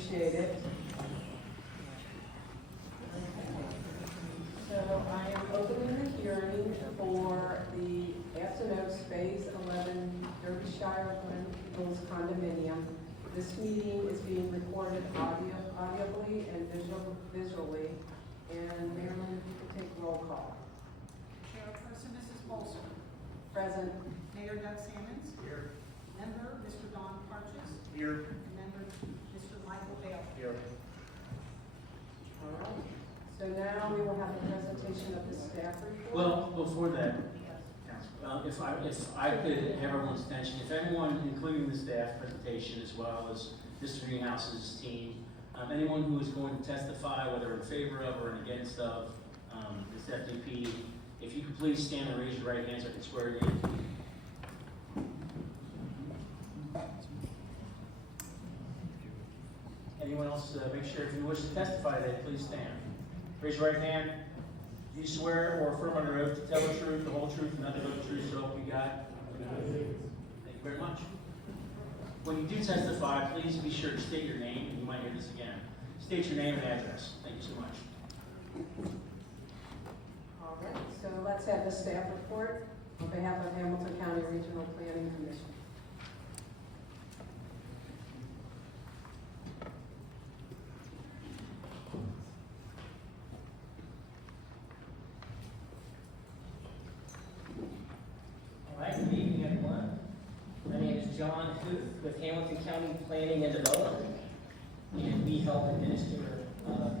appreciate it. So I am opening the hearing for the Afton Oaks Phase 11 Derbyshire Glen Hills condominium. This meeting is being recorded audibly and visually. And Marilyn, if you could take roll call. Chairperson Mrs. Bolson. Present. Mayor Doug Sammons. Here. Member Mr. Don Parches. Here. And member Mr. Michael Bale. Here. All right. So now we will have a presentation of the staff report. Well, before that, Yes. if I could have everyone's attention, if everyone, including the staff presentation as well as Mr. Greenhouse's team, anyone who is going to testify, whether in favor of or against of this FDP, if you could please stand and raise your right hand so I can swear you in. Anyone else, make sure if you wish to testify that, please stand. Raise your right hand. Do you swear or affirm under oath to tell the truth, the whole truth, and nothing but the truth, so help you God? Thank you very much. When you do testify, please be sure to state your name, and you might hear this again. State your name and address. Thank you so much. All right, so let's have the staff report on behalf of Hamilton County Regional Planning Commission. All right, good evening, everyone. My name is John Huth with Hamilton County Planning and Development, and we help administer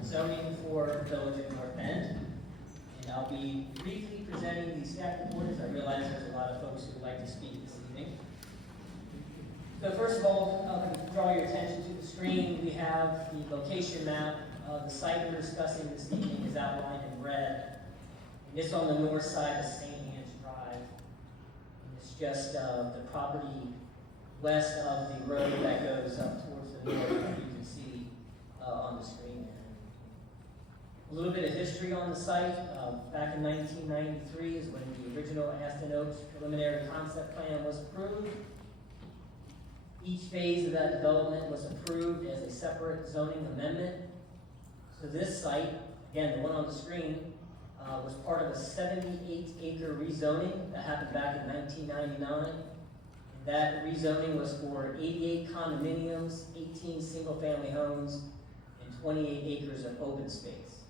zoning for the Village of North Bend. And I'll be briefly presenting the staff report, as I realize there's a lot of folks who would like to speak this evening. So first of all, I'll draw your attention to the screen. We have the location map. The site we're discussing this evening is outlined in red. And it's on the north side of St. Anne's Drive. And it's just the property west of the road that goes up towards the north, that you can see on the screen there. A little bit of history on the site. Back in 1993 is when the original Afton Oaks preliminary concept plan was approved. Each phase of that development was approved as a separate zoning amendment. So this site, again, the one on the screen, was part of a 78-acre rezoning that happened back in 1999. And that rezoning was for 88 condominiums, 18 single-family homes, and 28 acres of open space.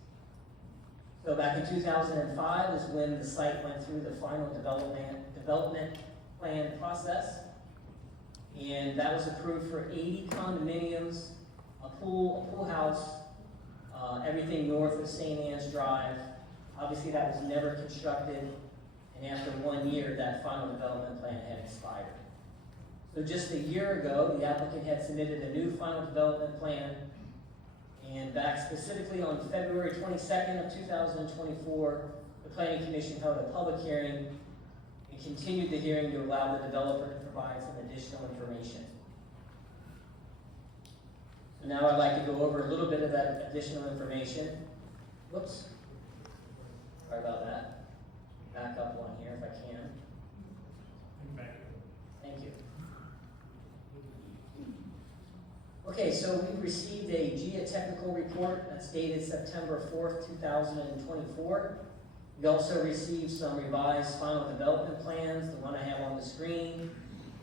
So back in 2005 is when the site went through the final development plan process. And that was approved for 80 condominiums, a pool house, everything north of St. Anne's Drive. Obviously that was never constructed, and after 1 year, that final development plan had expired. So just a year ago, the applicant had submitted a new final development plan, and back specifically on February 22nd of 2024, the Planning Commission held a public hearing and continued the hearing to allow the developer to provide some additional information. So now I'd like to go over a little bit of that additional information. Whoops. Sorry about that. Back up one here if I can. Thank you. Okay, so we received a geotechnical report that's dated September 4th, 2024. We also received some revised final development plans. The one I have on the screen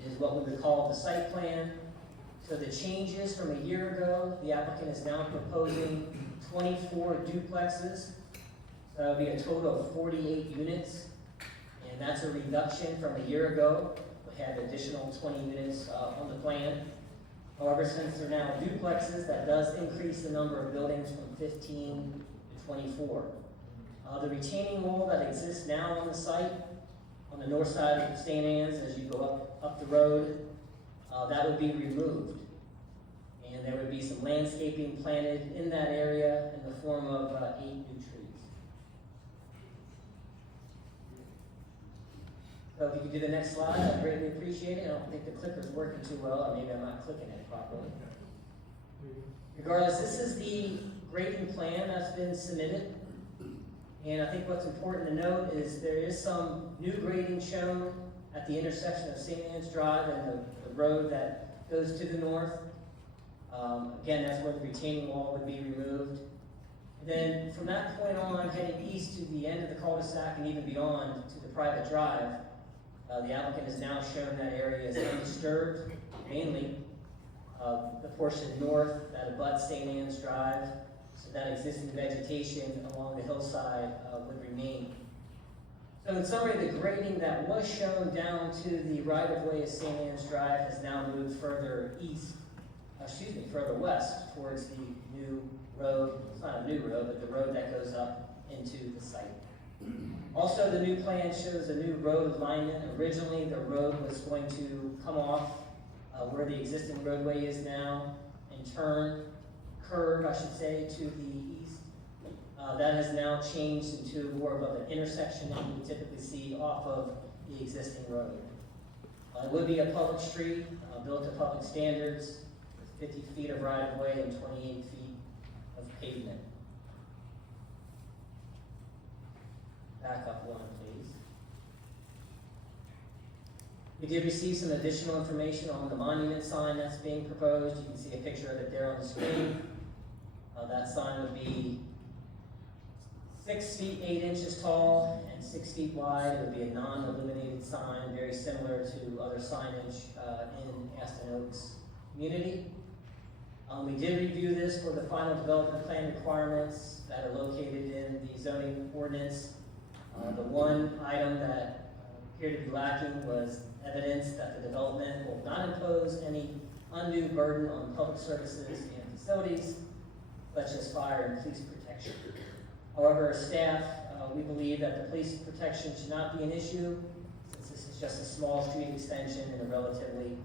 is what we would call the site plan. So the changes from a year ago, the applicant is now proposing 24 duplexes. So that'll be a total of 48 units. And that's a reduction from a year ago. We had additional 20 units on the plan. However, since they're now duplexes, that does increase the number of buildings from 15 to 24. The retaining wall that exists now on the site, on the north side of St. Anne's as you go up the road, that would be removed. And there would be some landscaping planted in that area in the form of 8 new trees. So if you could do the next slide, I'd greatly appreciate it. I don't think the clicker's working too well, or maybe I'm not clicking it properly. Regardless, this is the grading plan that's been submitted. And I think what's important to note is there is some new grading shown at the intersection of St. Anne's Drive and the road that goes to the north. Again, that's where the retaining wall would be removed. And then from that point on, heading east to the end of the cul-de-sac and even beyond to the private drive, the applicant has now shown that area is undisturbed, mainly the portion north that abuts St. Anne's Drive, so that existing vegetation along the hillside would remain. So in summary, the grading that was shown down to the right-of-way of St. Anne's Drive has now moved further further west towards the new road. It's not a new road, but the road that goes up into the site. Also, the new plan shows a new road alignment. Originally, the road was going to come off where the existing roadway is now and curve, I should say, to the east. That has now changed into more of an intersection that you would typically see off of the existing road. It would be a public street, built to public standards, with 50 feet of right-of-way and 28 feet of pavement. Back up one, please. We did receive some additional information on the monument sign that's being proposed. You can see a picture of it there on the screen. That sign would be 6 feet 8 inches tall and 6 feet wide. It would be a non-illuminated sign, very similar to other signage in Aston Oaks community. We did review this for the final development plan requirements that are located in the zoning ordinance. The one item that appeared to be lacking was evidence that the development will not impose any undue burden on public services and facilities, such as fire and police protection. However, as staff, we believe that the police protection should not be an issue, since this is just a small street extension and a relatively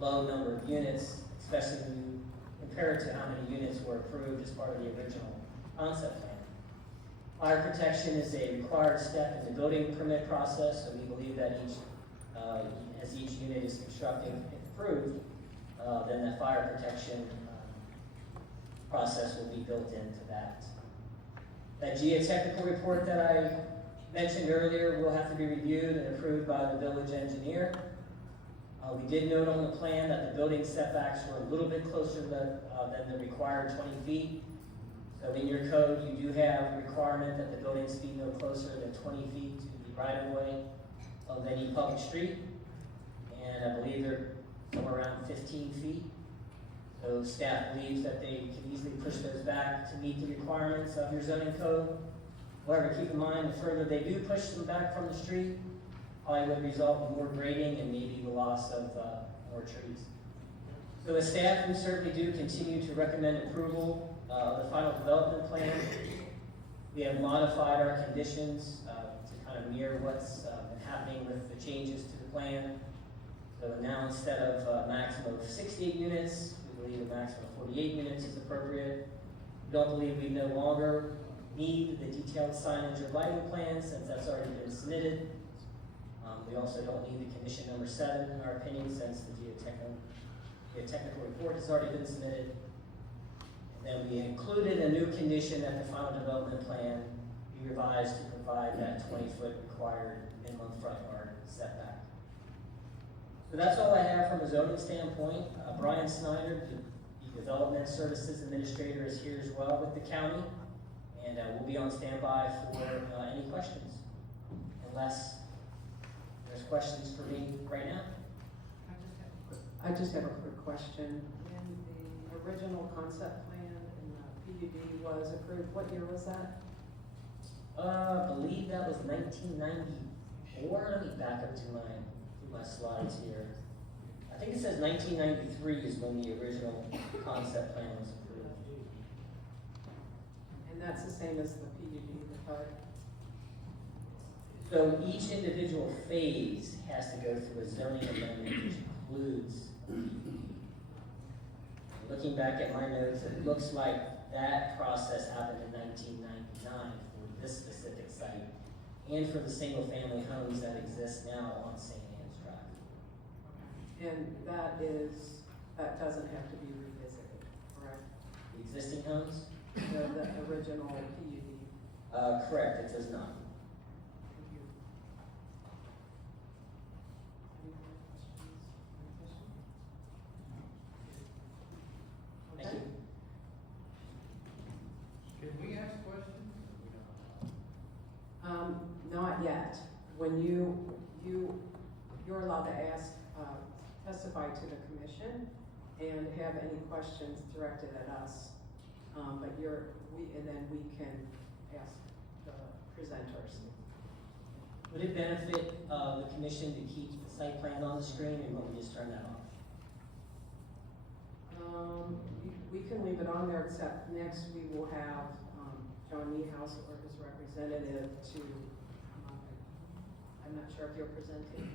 low number of units, especially when you compare it to how many units were approved as part of the original concept plan. Fire protection is a required step in the building permit process, so we believe that as each unit is constructed and approved, then that fire protection process will be built into that. That geotechnical report that I mentioned earlier will have to be reviewed and approved by the village engineer. We did note on the plan that the building setbacks were a little bit closer than the required 20 feet. So in your code, you do have a requirement that the buildings be no closer than 20 feet to the right-of-way of any public street. And I believe they're somewhere around 15 feet. So staff believes that they can easily push those back to meet the requirements of your zoning code. However, keep in mind, the further they do push them back from the street, probably would result in more grading and maybe the loss of more trees. So as staff, we certainly do continue to recommend approval of the final development plan. We have modified our conditions to kind of mirror what's been happening with the changes to the plan. So now instead of a maximum of 68 units, we believe a maximum of 48 units is appropriate. We don't believe we no longer need the detailed signage or lighting plan since that's already been submitted. We also don't need the condition number 7 in our opinion since the geotechnical report has already been submitted. And then we included a new condition that the final development plan be revised to provide that 20-foot required minimum front yard setback. So that's all I have from a zoning standpoint. Brian Snyder, the Development Services Administrator, is here as well with the county, and we'll be on standby for any questions, unless there's questions for me right now. I just have a quick question. When the original concept plan and the PUD was approved, what year was that? I believe that was 1994. Let me back up to my slides here. I think it says 1993 is when the original concept plan was approved. And that's the same as the PUD, the code? So each individual phase has to go through a zoning amendment, which includes. Looking back at my notes, it looks like that process happened in 1999 for this specific site and for the single-family homes that exist now on St. Anne's Drive. And that doesn't have to be revisited, correct? The existing homes? The original PUD. Correct, it does not. Thank you. Any more questions? you're allowed to ask, testify to the commission and have any questions directed at us. But and then we can ask the presenters. Would it benefit, the commission to keep the site plan on the screen, or will we just turn that off? We can leave it on there, except next we will have, John Niehaus or his representative to, I'm not sure if you're presenting.